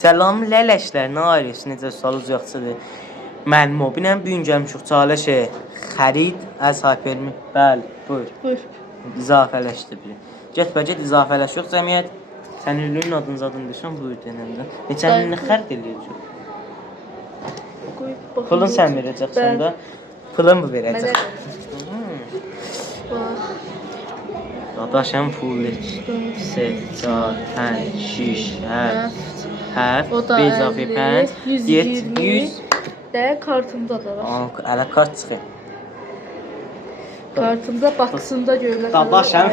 Selam lələşlər, nə ayrısı, necə salız yaxşıdır. Mən Mobinəm, bu gün gəlmişik çalışa xərid az hypermi. Bəli, buyur. Buyur. İzafələşdir. Get-bəcət izafələşiyor cəmiyyət. Sən ürünün adını düşün, buyur denəndə. Neçəni xərd eləyəcək? Pulun sən verəcəksən da. Pulun mu verəcək? Dadaşım pulu. Seçən, şiş, həf, bezafı pənd, 100 də kartımda da var. Ələ kart çıxır. Kartımda baksında görülür. Dadaşım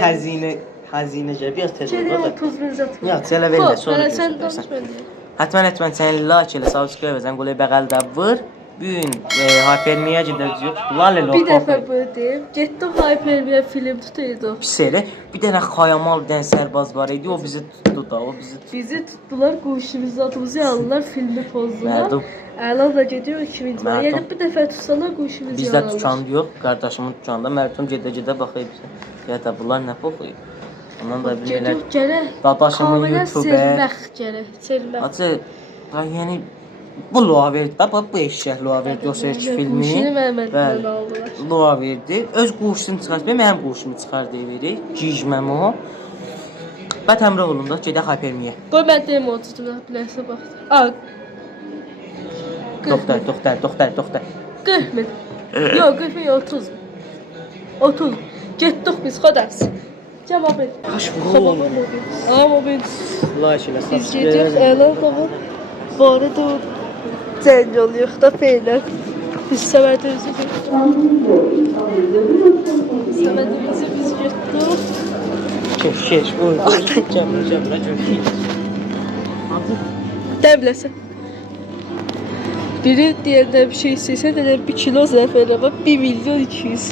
xəzinəcə biraz tez ol da. 30 bin zat. Yox, çələ ver də sonra Sən göstərsən. danış mən. Həttəmən sən like elə, subscribe sən qoy bəğəldə vur. Bugün hypermiyə gedəcəyik. Lale Bir dəfə bu deyim. Getdim Hypermiyə film tutuydu. Pis elə. Bir dənə xayamal, bir dənə sərbaz var idi. O bizi tutdu da. Bizi tutdular, quşumuzu adımızı aldılar, filmi pozdular. Mərdim. Əlan da gediyor 2000 lira. Mərdim. Yəni bir dəfə tutsalar quşumuzu Bizdə alırlar. dükan yox, qardaşımın dükanında. Mərtum gedə-gedə baxır bizə. Ya da bunlar nə poxuyur? Ondan da bilmirlər. Gərək Dadaşımın YouTube-ə. Sevmək gərək, sevmək. Acı, yəni bu Lua verdi. Bu eşşək Lua verdi o seç filmi. Quşunu Məhməddən Bəli. aldılar. Lua verdi. Öz quşunu çıxartdı. Mənim quşumu çıxar deyə verir. Gicməm o. Bət əmrə olun da, gedək hypermiyə. Qoy mən deyim 30 lira biləsə bax. Al. Doktor. 40 min. Yox, 40 min 30. 30. Getdik biz, xodafs. Cavab et. Kaç Tamam, ama biz Like elə biz gediyoruz elan tamam. Bu arada o cenc oluyor da peyler. Biz sevdiğimizi biz getdik. Keş, bu. Cəmrə. Devlesin. Biri diğerine bir şey istese de 1 kilo zəfərə bak 1 milyon 200.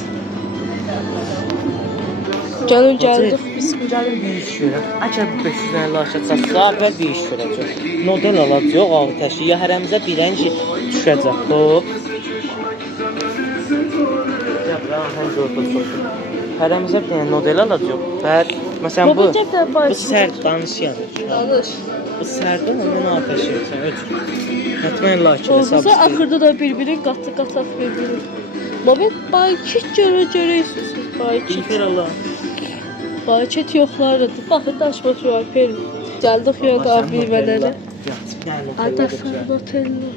Gəlin gəldik biz. Gəlin bir iş görək. Əgər bu 500 dənə like çatsa, və bir iş görəcək. Model alacaq, ağ təşkil. Ya hərəmizə birənci düşəcək. Hop. Hərəmizə bir dənə model alacaq. Məsələn bu sərt danış yəni. Danış. Bu sərt ondan atəş edəcək. Həttəmən like Olsa hesab. axırda da bir-biri qatı bir-biri. Moment bayki görəcəksiniz. Bayki. Şükür Allah. Bayçet yoxlardı. Baxın daşbaş var per. Gəldik ya da abivələrə. Adasın otellə.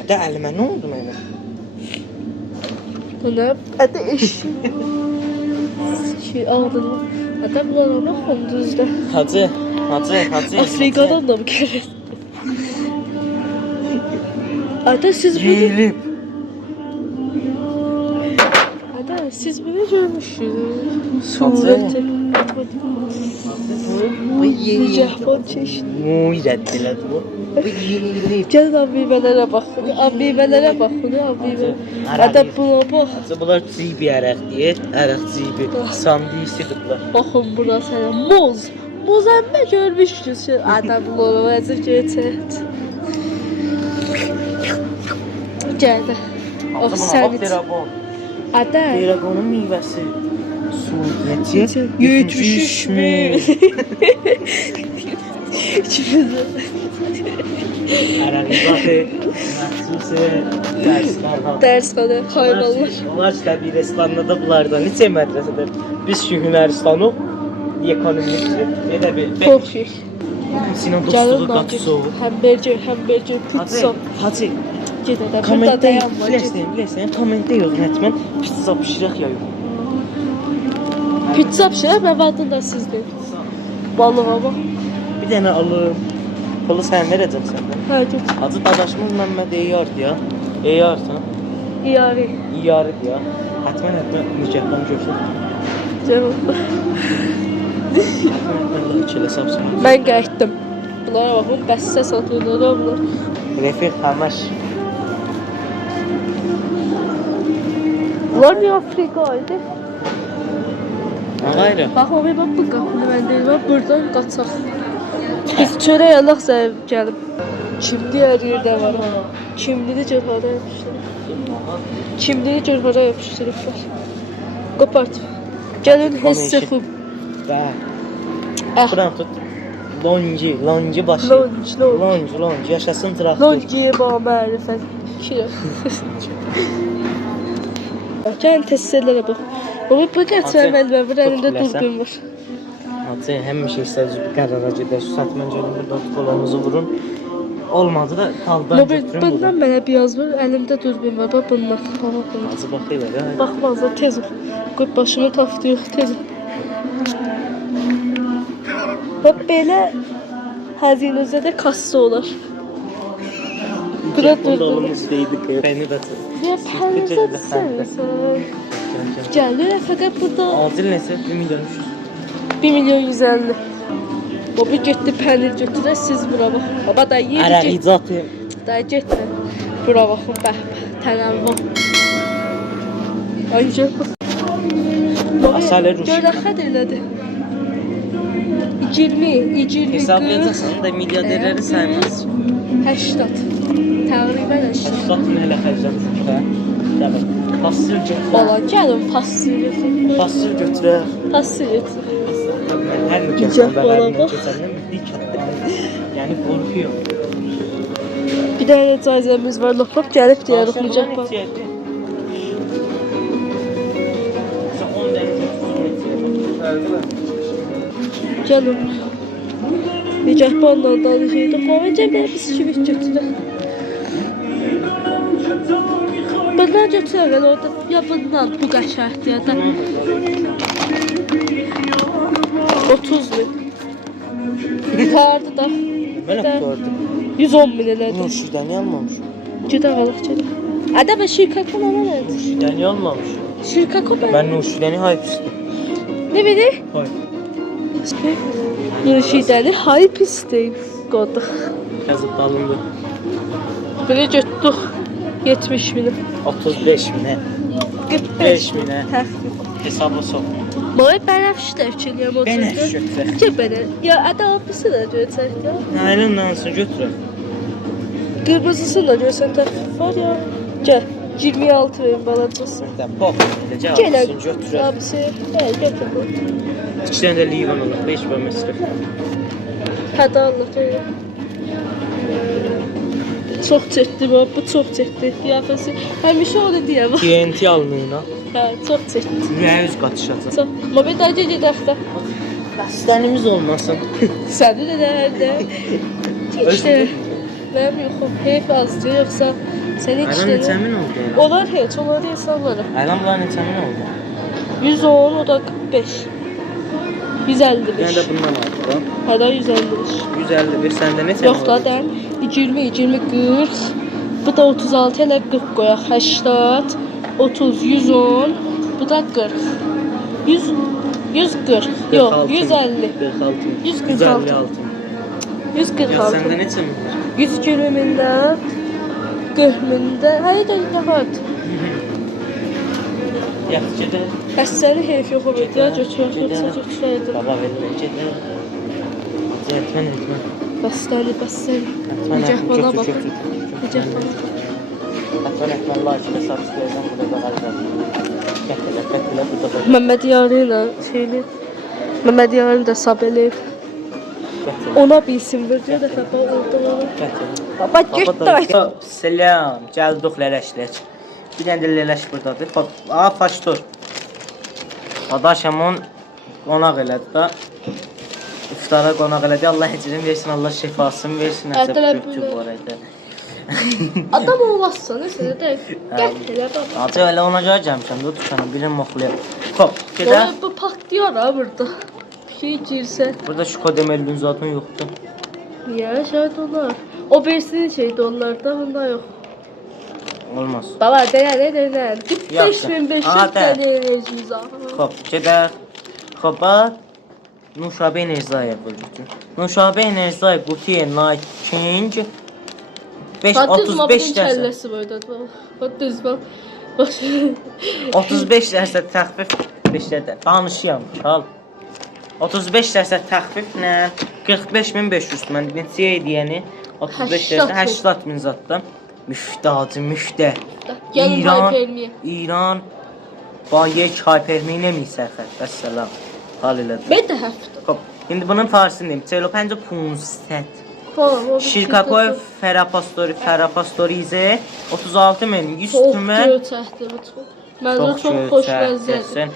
Adə əlimə nə oldu mənə? Buna adı eşi. Şey aldın. Adamlar ona xonduzda. Hacı. Afrikadan da mı görür? Ada siz bunu... Yerim. Ada siz bunu görmüşsünüz. Sureti. Bu yerim. Japon çeşidi. Muyrətdilər bu. Bu yerim. Gəlin abivələrə baxın. Abivələrə baxın. Ada buna bax. Bunlar cibi ərək deyir. Ərək cibi. Sandisidir bunlar. Baxın bura sənə. Moz. Moz əmmə görmüşsünüz. Adamlar vəzir geçət. Gəldi. O sənit. Ada. Dragonun meyvəsi. Necə? Yetişmə. Ərəbizatı. Məxsusi Dərsxana, hayvanlar. Onlar da bir restoranda da bunlardan. Neçə mədrəsədə? Biz ki hünəristanıq. Ekonomik. Elə bir. Çox şey. Sinan Gəlin dostluğu qatısı. Hamburger, pizza. Hacı. Gedədə. Burada Kommentdə dayanma. biləsən, kommentdə yazın həttəmən pizza bişirək ya yox. Pizza pişirək, məvadın da sizdir. Balığa bax. Bir dənə alım. Pulu sən verəcəksən də. Hə, get. Hacı dadaşımız Məmməd Eyardı ya. Eyarsan. İyari. İyarıdır ya. Həttəmən nikahdan görsün. Cavab. Həttəmən sabsın. Mən qayıtdım. Bunlara baxın, bəssə satırlar bunlar. Refiq Həməş. Bunlar bir Afrikaydı. Ağayrı. Bax, o bir bax bu qapını mən deyirəm, buradan qaçaq. Biz çörək alaq zəv gəlib. Kimli hər yerdə var. Kimli cırhara yapışdırıb. Kimli cırhara yapışdırıblar. Qopart. Gəlin hissi xub. Bəli. Buradan tut. Longi başı. Longi. Yaşasın traktor. Longiye ba mərifət. Gəlin testlərə bax. O bu keçən əvvəl var, əlində durbin var. Hacı həmişə istədiz bir qərara gedək. Satman gəlin burada kolumuzu vurun. Olmadı da taldan götürün bunu. Bundan mənə bir yaz var, əlimdə durbin var. Bax bundan. Hacı baxıyla ya. Baxmazlar, tez ol. Qoy başımı taftı yox, tez ol. Bax belə həzinəzdə də kassa olar. Bura durdu. Dolumuzdaydı ki. Beni de Ya pəncəsən. Gəlir fəqət burada acil nəsə 1 milyon 1 milyon 150. O bir getdi pənir götürər, siz bura bax. Baba da yedi Ərəq get. icatı. Da getmə. Bura baxın, bəh, tənəvvüm. Ay gəl bax. Asalə Ruş. Görə xədir nədir? 20. Hesablayacaqsan da milyarderləri saymaz. 80. Təqribən 80. Baxın hələ xərcləmiş hə. Gəl. Pasır götürə. Bala gəlin pasır götürün. Pasır götürə. Pasır götürün. Mən hər gün Gicək bala bax. keçəndən dik. Yəni qorxuyor. Bir dənə cayzəmiz var, lop gəlib deyərik Nicət baba. Gəlin. Nicət bandan danışıyorduk. Qoyacaq bir bisküvit götürək. Bundan götürək orada. Ya bundan bu qəşəhdir ya da 30 min. Yukarıda da. Mən gördüm. 110 min elədi. Nurşidən almamış. Gedək alaq gedək. Ada şirkako mama nədir? Nurşidən almamış. Şirkako ben. Mən Nurşidəni haypüstüm. Ne biri? Hay. Nurşidəni hype istəyim. Qodıq. Yazıb alındı. Biri götdük. 70 min. 35 minə. 45 minə. Təxmin. Hesabla sok. Moy bənəfş də fikirləyəm o Bənəfş götürək. Ki bənə. Ya ada apısı da götürək ya. Nailin nansın götürək. Qırmızısını da görsən təxmin var ya. Gəl. 26 verin balacası. Pop. Necə Gəl. alsın götürək. Abisi. Gəl götür bu. 2 dənə də livan olur. 5 bölü məsrif. Hadi Allah öyle. Çok çekti bu, bu çok çekti. Kıyafesi. Həmişə o da deyəm. TNT almayın ha. Hə, çox çekti. Rüya yüz qatışacaq. Çox. Mobil dayı gedək də. Dəstənimiz olmasın. Səni də nerede? İşte. Mənim yoxum. Heyf azdı yoxsa səni Aylan işləyə. neçə min oldu? Onlar heç, onlar hesabları. Aylan bunlar neçə min oldu? 110, o da 45. 155. Yəni də bundan aldı. Hə də 155. 151 səndə neçə? Yox da dən 20, 20, 40. Bu da 36 ilə 40 qoyaq. 80, 30, 110. Bu da 40. 100, 140. Yox, 150. 46. 146. 156. Ya 146. səndə neçə min var? 120 mində, 40 mində. Hayır da rahat. Yaxşı gedək. Bəs səni heyf yox olur ya, götürək. Baba verir, gedək. Etmən, etmən. Bəs səni. Necə bana bax. Necə bana. Etmən, like və subscribe-dən burada qalacaq. Bətələ, burada bax. Məmməd Yarı ilə şeyli. Məmməd Yarı da sabeləyib. Ona bir isim verdi dəfə orada. Baba getdi. Selam, gəldik lələşlər. Bir dənə də lələş buradadır. Faştur. Adaşamın qonaq elədi da. İftara qonaq elədi. Allah hecrin versin, Allah şifasını versin. Kötü bu arada. Adam olmazsa nəsə də qət elə baba. Acı elə ona görə gəlmişəm də dükana birini moxlayıb. Hop, gedək. Bu patlıyor ha burada. Bir şey girsə. Burada şu kodemellin zaten yoktu. Ya şahit olar. O birisinin şeydi onlarda, bunda yok. Olmaz. Baba denər. 5500 Aha, tane enerjimiz var. Hop, gedək. Hop, bax. Nuşabə Enerjizayev vurdu. Nuşabə Enerjizayev qutuya King 35 dərsə. kəlləsi boyda. Bax düz bax. 35 dərsə təxfif beşdə danışıyam. Al. 35 dərsə təxfiflə 45500 mən neçəyə deyəni 35 dərsə 80000 zatdan. Müftəci müftə. Gəlin hypermiyə. İran bayek hypermiyə mi sərxət? Vəssalam. Hal elədi. Ben də həftə. Hop. İndi bunun farsını deyim. Çelo 500. Tamam, o Şirkakoy Ferapastorize 36 min 100 Çox tümən. göyçəkdir bu çox. Məndə çox xoş vəziyyətdir.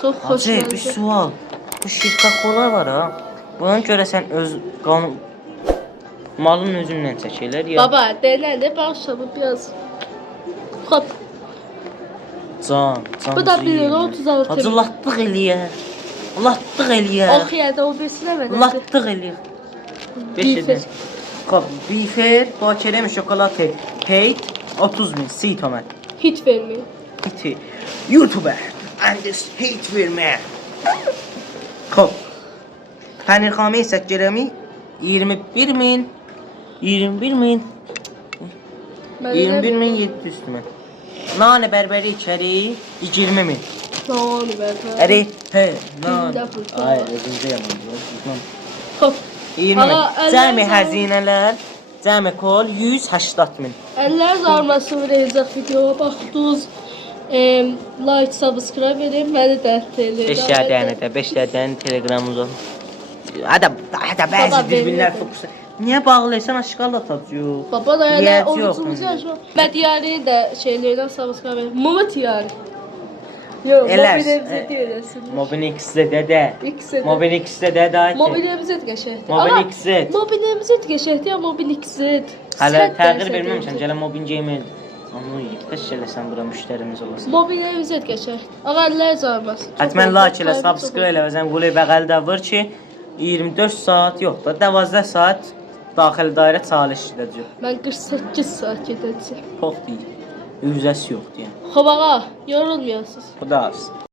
Çox xoş Hacı, bir vəziyyət. sual. Bu şirkakolar var ha. Buna görə sən öz qanun malın özündən çəkirlər ya. Baba, denəndə başla bu biraz. Hop, Can. bu da 1 euro 36 Hacı min. latlıq eləyər. Latlıq eləyər. Oxuyada o birsinə mənə. Latlıq eləyər. 5 Bifer. edən. Xoş, bifer, bakirəm şokolad paid 30 min, si tomət. Hit verməyin. Iti. YouTuber. And this hate vermə. Xoş. Pənir xamə isə gərəmi 21 min. 21 min. 21 min 700 tümən. Nane bərbəri içəri 20 min. Tamam, bərabər. Əri, he, nan. Bir dəfə, tamam. Ay, özümüzə yaman. Hop. 20 min. Ala, Cəmi əllər xəzinələr, cəmi kol 180 min. Əllər zarması verəcək videoya baxdınız. Like, subscribe edin, məni dərt eləyin. 5 dənə də, 5 dənə Telegramımız olur. Hada bəzi Baba, bir-birlər benim. fokusa. Niyə bağlayırsan aşkal atacaq? Baba da elə Niyyəti orucumuzu yoxdur. yaşa. Mən diyarı da şeylərdən subscribe edin. Mama diyarı. Yox, Elər, mobilimizə deyirəsin. Mobil X-də də. X-də. Mobil X-də də daha ki. Mobilimizə qəşəngdir. Mobil Amma XZ. Mobilimizə qəşəngdir, amma mobil XZ. Hələ təğyir verməmişəm. Gələ Mobil Gmail. Onu yetəş eləsən bura müştərimiz olasın. Mobilimizə qəşəngdir. Amma əllər zarması. Həttəmən like elə, subscribe elə və zəng qulu bəğəldə var ki 24 saat yox da 12 saat daxili dairə çalış edəcək. Mən 48 saat gedəcəm. Çox deyil. Üzəsi yoxdur yəni. Xobağa, yorulmayasınız. Xuda hafiz.